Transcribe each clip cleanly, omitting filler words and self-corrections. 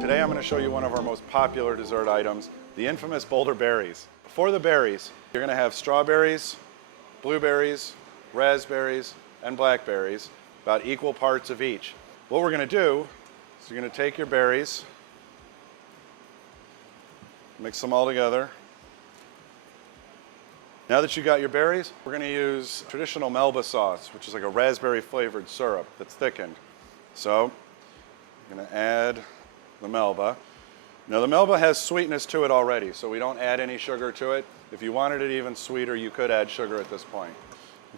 Today I'm going to show you one of our most popular dessert items, the infamous Boulder berries. For the berries, you're going to have strawberries, blueberries, raspberries, and blackberries, about equal parts of each. What we're going to do is you're going to take your berries, mix them all together. Now that you got your berries, we're going to use traditional melba sauce, which is like a raspberry flavored syrup that's thickened. So I'm going to add the melba. Now the melba has sweetness to it already, so we don't add any sugar to it. If you wanted it even sweeter, you could add sugar at this point.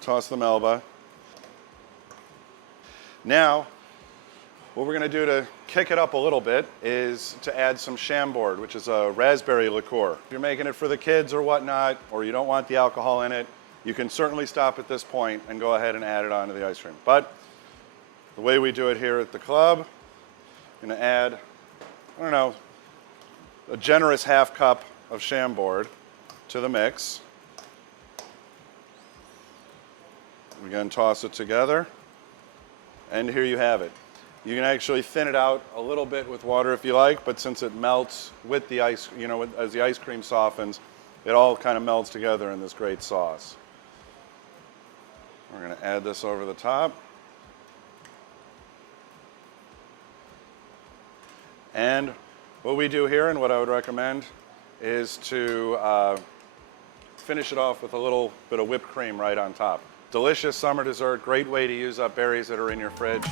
Toss the melba. Now, what we're going to do to kick it up a little bit is to add some Chambord, which is a raspberry liqueur. If you're making it for the kids or whatnot, or you don't want the alcohol in it, you can certainly stop at this point and go ahead and add it onto the ice cream. But the way we do it here at the club, I'm going to add, I don't know, a generous half cup of Chambord to the mix. Again, toss it together. And here you have it. You can actually thin it out a little bit with water if you like, but since it melts with the ice, as the ice cream softens, it all kind of melts together in this great sauce. We're going to add this over the top. And what we do here, and what I would recommend, is to finish it off with a little bit of whipped cream right on top. Delicious summer dessert, great way to use up berries that are in your fridge.